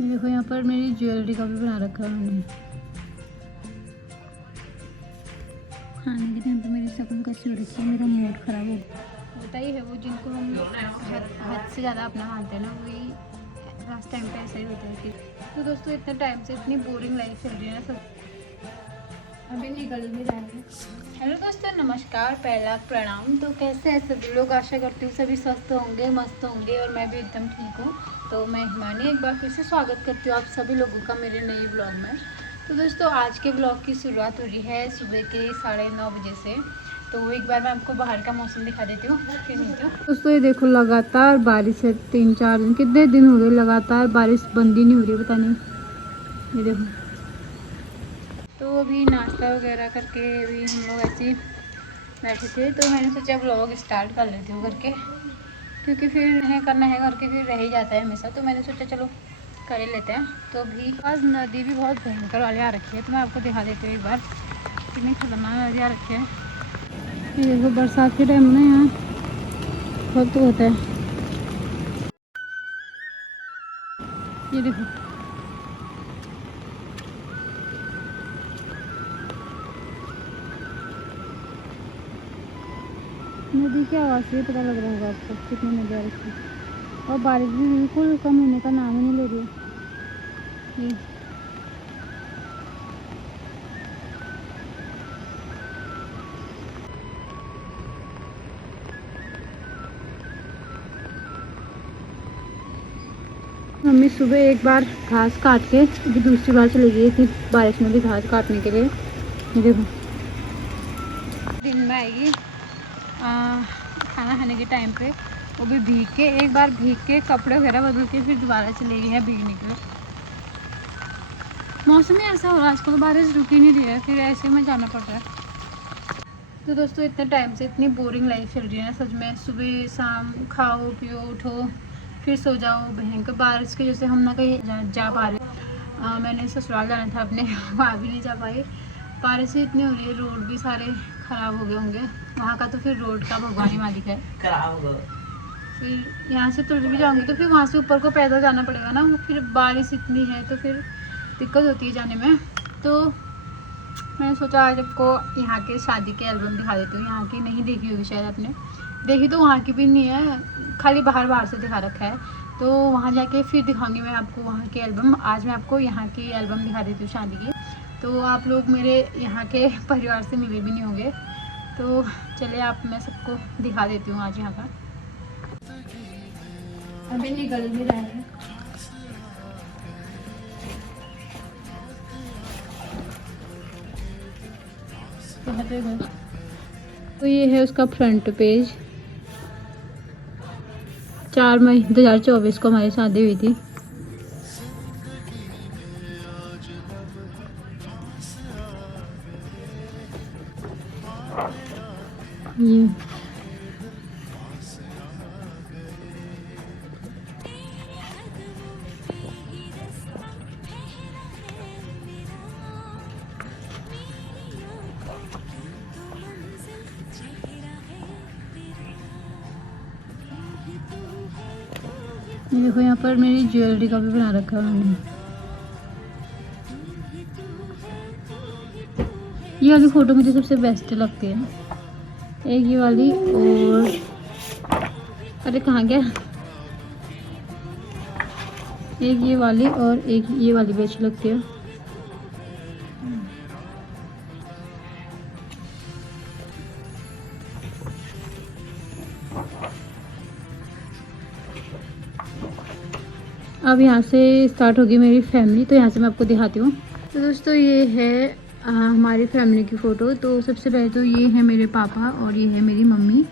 ये देखो यहाँ पर मेरी ज्वेलरी का भी बना रखा है मैंने। खाने के टाइम पे मेरी शक्ल कैसी हो रखी है, मेरा मूड ख़राब हो गया। होता ही है वो, जिनको हम हद से ज़्यादा अपना मानते हैं ना, वही लास्ट टाइम पे ऐसा ही होता है फिर। तो दोस्तों इतने टाइम से इतनी बोरिंग लाइफ चल रही है ना, सब अभी निकल भी रहा है। हेलो दोस्तों, नमस्कार, पहला प्रणाम। तो कैसे हैं सभी लोग? आशा करती हूँ सभी स्वस्थ होंगे, मस्त होंगे, और मैं भी एकदम ठीक हूँ। तो मैं हिमानी एक बार फिर से स्वागत करती हूँ आप सभी लोगों का मेरे नए ब्लॉग में। तो दोस्तों आज के ब्लॉग की शुरुआत हो रही है सुबह के 9:30 बजे से। तो एक बार मैं आपको बाहर का मौसम दिखा देती हूँ, फिर मिलती हूँ। दोस्तों ये देखो, लगातार बारिश है, 3-4 दिन, कितने दिन हो गए लगातार बारिश बंद ही नहीं हो रही, पता नहीं। ये देखो, तो अभी नाश्ता वगैरह करके अभी हम लोग ऐसे ही बैठे थे, तो मैंने सोचा व्लॉग स्टार्ट कर लेती हूँ करके, क्योंकि फिर नहीं करना है करके फिर रह ही जाता है हमेशा। तो मैंने सोचा चलो कर ही लेते हैं। तो अभी आज नदी भी बहुत भयंकर वाली आ रखी है, तो मैं आपको दिखा देती हूँ एक बार, कितनी खतरनाक नदी आ रखी है। ये देखो, बरसात के टाइम में यहाँ बहुत तो होता है। ये देखो, नदी की आवाज़ से पता लग रहा होगा आपको कितनी नदी आ रखी है। और बारिश भी बिल्कुल कम होने का नाम ही नहीं ले रही है। ये मम्मी सुबह एक बार घास काट के अभी दूसरी बार चली गई थी बारिश में भी घास काटने के लिए। ये देखो, दिन में आएगी खाना खाने के टाइम पे, वो भी भीग के, एक बार भीग के कपड़े वगैरह बदल के फिर दोबारा चलेगी है भीगने के लिए। मौसम ही ऐसा हो रहा है आजकल, बारिश रुक ही नहीं रही है, फिर ऐसे में जाना पड़ रहा है। तो दोस्तों इतने टाइम से इतनी बोरिंग लाइफ चल रही है ना सच में। सुबह शाम खाओ पियो उठो फिर सो जाओ, भयंकर बारिश की वजह से हम ना कहीं जा पा रहे। मैंने ससुराल जाना था अपने, वहाँ भी नहीं जा पाई, बारिश ही इतनी हो रही है, रोड भी सारे ख़राब हो गए होंगे वहाँ का। तो फिर रोड का भगवान ही मालिक है, फिर यहाँ से तुल भी जाऊँगी तो फिर वहाँ से ऊपर को पैदल जाना पड़ेगा ना, फिर बारिश इतनी है तो फिर दिक्कत होती है जाने में। तो मैंने सोचा आज आपको यहाँ के शादी के एल्बम दिखा देती हूँ। यहाँ की नहीं देखी होगी शायद आपने, देखी तो वहाँ की भी नहीं है, खाली बाहर से दिखा रखा है। तो वहाँ जाके फिर दिखाऊंगी मैं आपको वहाँ के एल्बम। आज मैं आपको यहाँ की एल्बम दिखा देती हूँ शादी की। तो आप लोग मेरे यहाँ के परिवार से मिले भी नहीं होंगे, तो चलिए आप मैं सबको दिखा देती हूँ आज यहाँ का। अभी निकल भी रहा है। तो ये है उसका फ्रंट पेज। 4 मई 2024 को हमारी शादी हुई थी। ये देखो, यहाँ पर मेरी ज्वेलरी का भी बना रखा है मैंने। ये वाली फ़ोटो मुझे सबसे बेस्ट लगती है, एक ये वाली, और अरे कहाँ गया, एक ये वाली और एक ये वाली भी अच्छी लगती है। अब यहाँ से स्टार्ट होगी मेरी फैमिली, तो यहाँ से मैं आपको दिखाती हूँ। तो दोस्तों ये है हमारी फैमिली की फ़ोटो। तो सबसे पहले तो ये है मेरे पापा, और ये है मेरी मम्मी,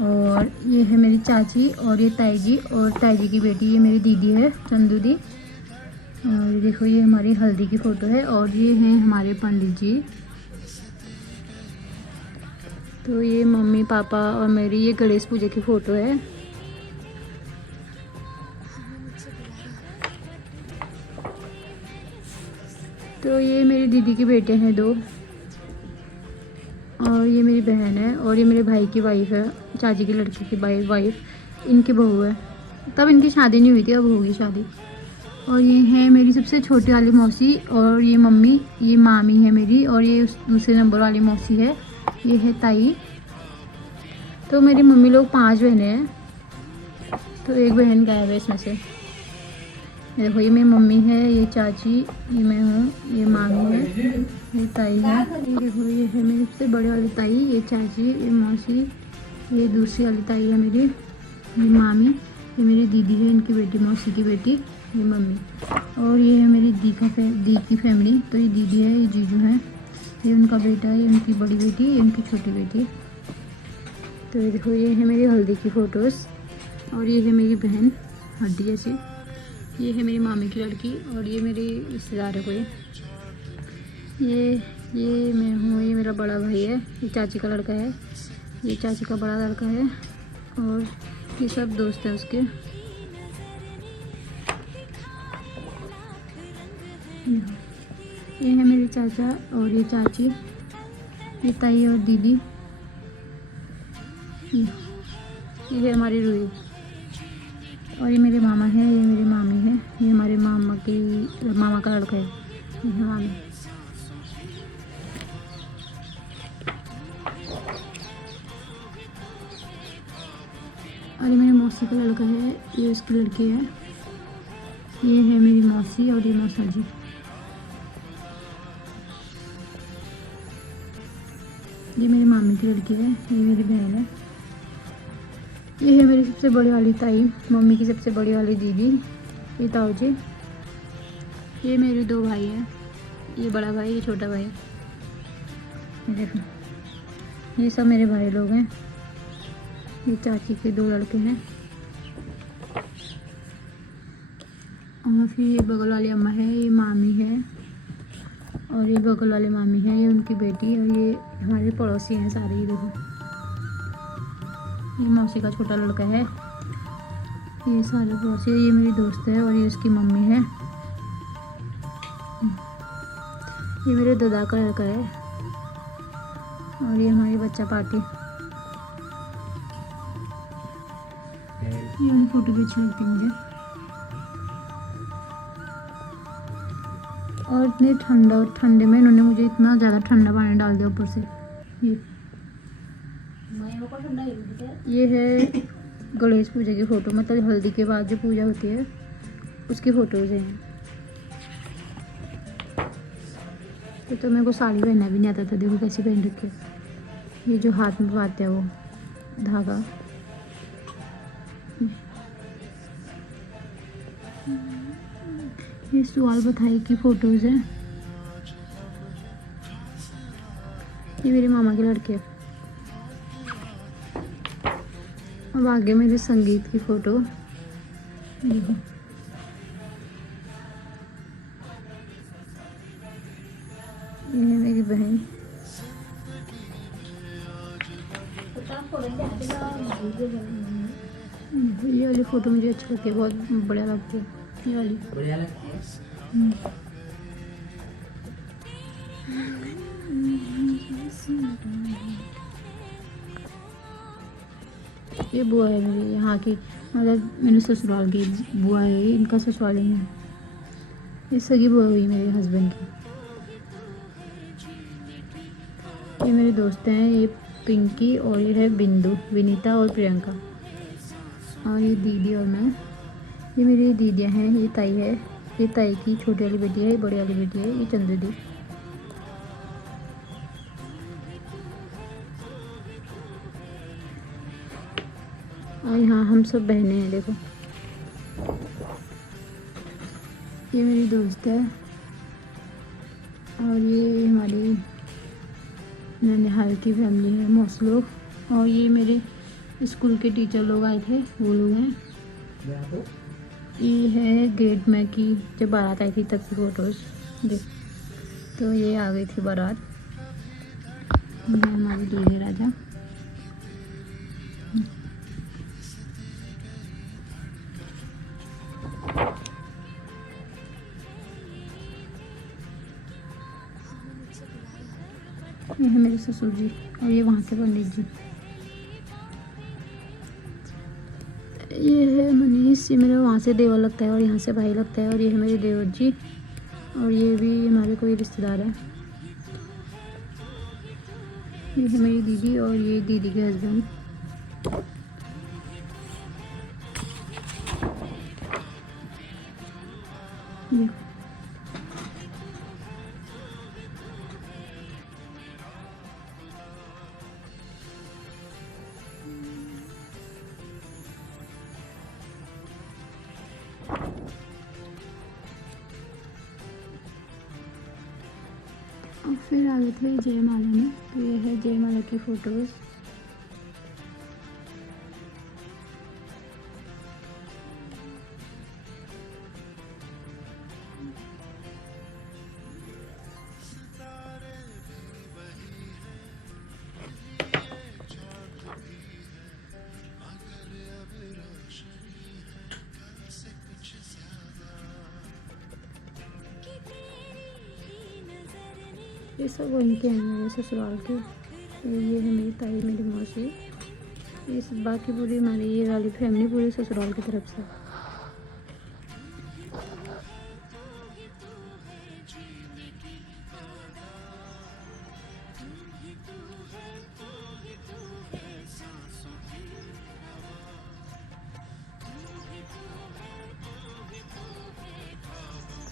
और ये है मेरी चाची, और ये ताई जी, और ताई जी की बेटी ये मेरी दीदी है चंदू दी। और ये देखो, ये हमारी हल्दी की फ़ोटो है, और ये हैं हमारे पंडित जी। तो ये मम्मी पापा और मेरी ये गणेश पूजा की फ़ोटो है। तो ये मेरी दीदी के बेटे हैं 2, और ये मेरी बहन है, और ये मेरे भाई की वाइफ है, चाची की लड़की की वाइफ, इनकी बहू है। तब इनकी शादी नहीं हुई थी, अब होगी शादी। और ये है मेरी सबसे छोटी वाली मौसी, और ये मम्मी, ये मामी है मेरी, और ये उस दूसरे नंबर वाली मौसी है, ये है ताई। तो मेरी मम्मी लोग 5 बहनें हैं, तो एक बहन गायब है इसमें से। ये देखो, ये मेरी मम्मी है, ये चाची, ये मैं हूँ, ये मामी है, ये ताई है। ये देखो, ये है मेरी सबसे बड़ी वाली ताई, ये चाची, ये मौसी, ये दूसरी वाली ताई है मेरी, ये मामी, ये मेरी दीदी है, इनकी बेटी, मौसी की बेटी, ये मम्मी। और ये है मेरी दी की फैमिली। तो ये दीदी है, ये जीजू है, ये उनका बेटा है, ये उनकी बड़ी बेटी, ये उनकी छोटी बेटी। तो ये देखो, ये है मेरी हल्दी की फ़ोटोज़। और ये है मेरी बहन हड्डी जैसी, ये है मेरी मामी की लड़की, और ये मेरी रिश्तेदार है कोई। ये मैं हूँ, ये मेरा बड़ा भाई है, ये चाची का लड़का है, ये चाची का बड़ा लड़का है, और ये सब दोस्त हैं उसके। ये है मेरे चाचा और ये चाची, ये ताई और दीदी, ये है हमारी रूही। और ये मेरे मामा है, ये मेरी मामी है, ये हमारे मामा का लड़का है, ये है मामी। और ये मेरी मौसी का लड़का है, ये उसकी लड़की है, ये है मेरी मौसी, और ये मौसा जी। ये मेरी मामी की लड़की है, ये मेरी बहन है। ये है मेरी सबसे बड़ी वाली ताई, मम्मी की सबसे बड़ी वाली दीदी, ये ताऊ जी। ये मेरे 2 भाई हैं, ये बड़ा भाई, ये छोटा भाई। ये देखो, ये सब मेरे भाई लोग हैं। ये चाची के 2 लड़के हैं। और फिर ये बगल वाली अम्मा है, ये मामी है, और ये बगल वाली मामी है, ये उनकी बेटी, और ये हमारे पड़ोसी हैं सारे। ये देखो, ये मौसी का छोटा लड़का है, ये सारे पड़ोसी है, ये मेरी दोस्त है, और ये उसकी मम्मी है। ये मेरे दादा का लड़का है, और ये हमारी बच्चा पार्टी। ये वाली फ़ोटो भी अच्छी लगती है मुझे। और इतने ठंडे में इन्होंने मुझे इतना ज़्यादा ठंडा पानी डाल दिया ऊपर से। ये है गणेश पूजा की फ़ोटो, मतलब हल्दी के बाद जो पूजा होती है उसकी फ़ोटोज़ हैं। तो मेरे को साड़ी पहनना भी नहीं आता था, देखो कैसी पहन रखी है। ये जो हाथ में पाते हैं वो धागा। ये सुवाल बधाई की फ़ोटोज़ हैं। ये मेरे मामा के लड़के हैं। अब आगे मेरे संगीत की फ़ोटो देखो। ये है मेरी बहन। ये वाली फ़ोटो मुझे अच्छी लगती है, बहुत बढ़िया लगती है ये वाली। बढ़िया लगती है। ये बुआ है मेरी यहाँ की, मतलब मेरे ससुराल की बुआ है, इनका ससुराल ही है। ये सगी बुआ हुई मेरे हस्बैंड की। ये मेरे दोस्त हैं, ये पिंकी, और ये है बिंदु, विनीता और प्रियंका। और ये दीदी और मैं। ये मेरी दीदियाँ हैं, ये ताई है, ये ताई की छोटी वाली बेटी है, ये बड़ी वाली बेटी है, ये चंद्र दी। और यहाँ हम सब बहनें हैं, देखो। ये मेरी दोस्त है, और ये हमारी ननिहाल की फैमिली है, मौसी लोग। और ये मेरे स्कूल के टीचर लोग आए थे, वो लोग हैं। ये है गेट में की जब बारात आई थी तब की फ़ोटोज़ देख। तो ये आ गई थी बारात। ये हमारी दूल्हे राजा। ये है मेरे ससुर जी, और ये वहाँ से पंडित जी। ये है मनीष। इससे मेरा वहाँ से देवर लगता है और यहाँ से भाई लगता है, और ये है मेरे देवर जी, और ये भी हमारे कोई रिश्तेदार है। ये है मेरी दीदी और ये दीदी के हस्बैंड। और फिर आ गए थे जयमाला में, तो ये है जयमाला की फ़ोटोज़। ये सब वहीं के हैं मेरे ससुराल के। ये है मेरी ताई, मेरी मौसी, ये सब बाकी पूरी हमारी ये वाली फैमिली पूरी ससुराल की तरफ से।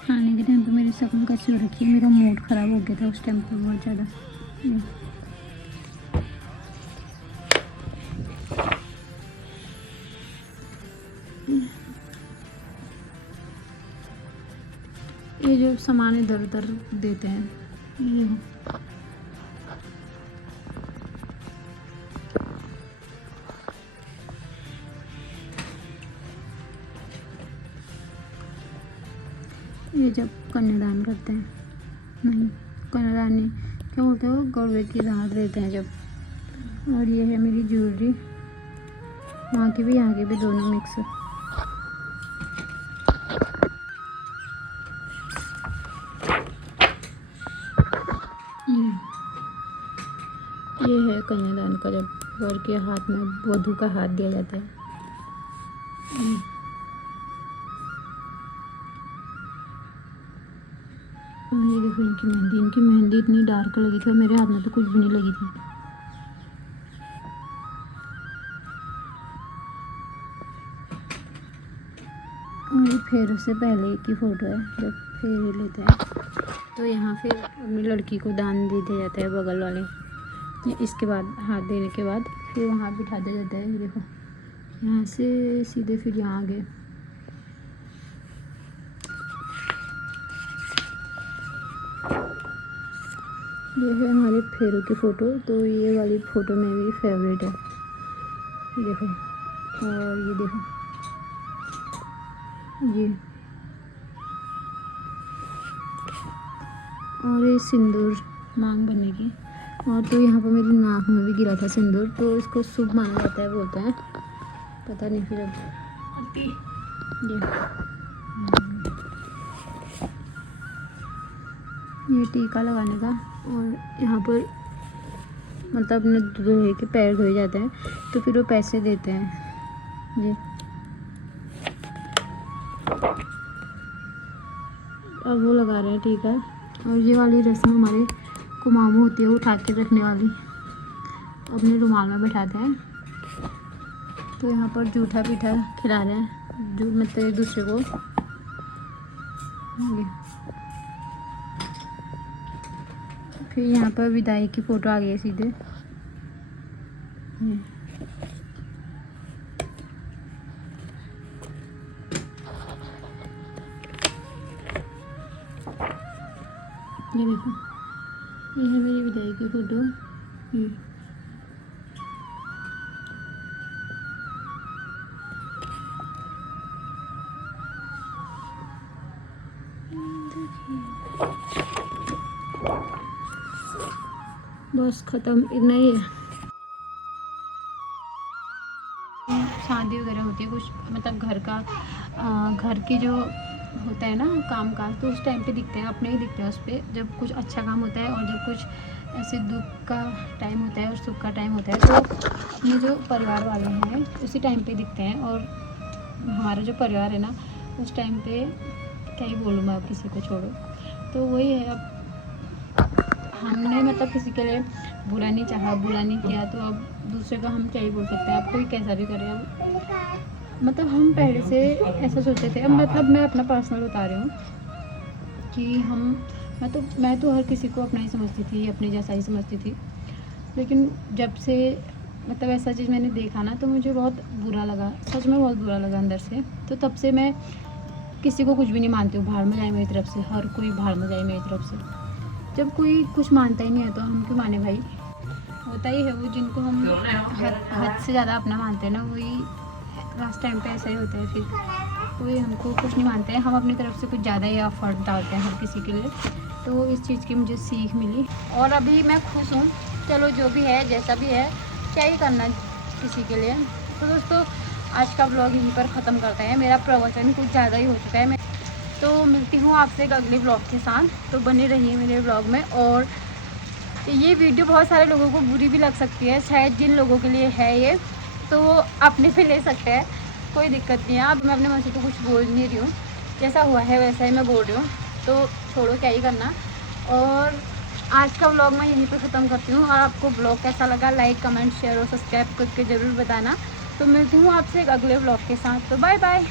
खाने के टाइम पे मेरी शक्ल कैसी हो रखी है, मेरा मूड ख़राब हो गया था उस टाइम पे बहुत ज़्यादा। ये जो सामान इधर उधर देते हैं, ये जब कन्यादान करते हैं, नहीं कन्यादान नहीं, क्या बोलते हैं वो, गौरवे की राहत देते हैं जब। और ये है मेरी ज्वेलरी, वहाँ की भी यहाँ की भी दोनों मिक्स। ये है कन्यादान का, जब वर के हाथ में वधू का हाथ दिया जाता है। ये देखो इनकी मेहंदी इतनी डार्क लगी थी और मेरे हाथ में तो कुछ भी नहीं लगी थी। और ये फेरों से पहले की फ़ोटो है, जब फेरे लेते हैं तो यहाँ फिर अपनी लड़की को दान दे दिया जाता है बगल वाले, इसके बाद हाथ देने के बाद फिर वहाँ बिठा दिया जाता है। देखो यहाँ से सीधे फिर यहाँ आ गए। ये है हमारे फेरों की फ़ोटो, तो ये वाली फ़ोटो मेरी फेवरेट है। देखो, और ये देखो ये, और ये सिंदूर मांग बनने की। और तो यहाँ पर मेरी नाक में भी गिरा था सिंदूर, तो इसको शुभ माना जाता है बोलते हैं, पता नहीं फिर अब ये टीका लगाने का। और यहाँ पर मतलब अपने दूल्हे के पैर धोए जाते हैं, तो फिर वो पैसे देते हैं जी। अब वो लगा रहे हैं टीका। और ये वाली रस्म हमारे कुमाऊं होती है, उठा के रखने वाली, अपने रुमाल में बैठाते हैं। तो यहाँ पर जूठा पीठा खिला रहे हैं, जो मतलब एक दूसरे को। फिर यहाँ पर विदाई की फ़ोटो आ गई है सीधे। ये देखो, ये है मेरी विदाई की फ़ोटो। बस ख़त्म, इतना ही है। शादी वगैरह होती है कुछ, मतलब घर की जो होता है ना काम काज, तो उस टाइम पे दिखते हैं, अपने ही दिखते हैं उस पर, जब कुछ अच्छा काम होता है। और जब कुछ ऐसे दुख का टाइम होता है और सुख का टाइम होता है, तो अपने जो परिवार वाले हैं उसी टाइम पे दिखते हैं। और हमारा जो परिवार है ना, उस टाइम पे क्या ही बोलूँ मैं, अब किसी को छोड़ो। तो वही है, अब हमने मतलब किसी के लिए बुरा नहीं चाहा, बुरा नहीं किया, तो अब दूसरे का हम क्या ही बोल सकते हैं। अब कोई कैसा भी करे, अब मतलब हम पहले से ऐसा सोचते थे। अब मतलब मैं अपना पर्सनल बता रही हूँ कि मैं तो हर किसी को अपना ही समझती थी, अपने जैसा ही समझती थी। लेकिन जब से मतलब ऐसा चीज़ मैंने देखा ना, तो मुझे बहुत बुरा लगा, सच में बहुत बुरा लगा अंदर से। तो तब से मैं किसी को कुछ भी नहीं मानती हूँ, भाड़ में जाए मेरी तरफ से, हर कोई भाड़ में जाए मेरी तरफ से। जब कोई कुछ मानता ही नहीं है तो हम क्यों माने भाई। होता ही है वो, जिनको हम हद से ज़्यादा अपना मानते हैं ना, वही लास्ट टाइम पे ऐसा ही होता है। फिर कोई हमको कुछ नहीं मानते हैं, हम अपनी तरफ से कुछ ज़्यादा ही एफर्ट डालते हैं हर किसी के लिए। तो इस चीज़ की मुझे सीख मिली और अभी मैं खुश हूँ। चलो जो भी है, जैसा भी है, क्या ही करना किसी के लिए। तो दोस्तों, आज का ब्लॉग यहीं पर ख़त्म करते हैं। मेरा प्रवचन कुछ ज़्यादा ही हो चुका है। तो मिलती हूँ आपसे एक अगले ब्लॉग के साथ, तो बने रहिए मेरे ब्लॉग में। और ये वीडियो बहुत सारे लोगों को बुरी भी लग सकती है, शायद जिन लोगों के लिए है ये, तो वो अपने पे ले सकते हैं, कोई दिक्कत नहीं है। अब मैं अपने मन से तो कुछ बोल नहीं रही हूँ, जैसा हुआ है वैसा ही मैं बोल रही हूँ, तो छोड़ो, क्या ही करना। और आज का ब्लॉग मैं यहीं पे ख़त्म करती हूँ। और आपको ब्लॉग कैसा लगा, लाइक कमेंट शेयर और सब्सक्राइब करके ज़रूर बताना। तो मिलती हूँ आपसे एक अगले ब्लॉग के साथ, तो बाय बाय।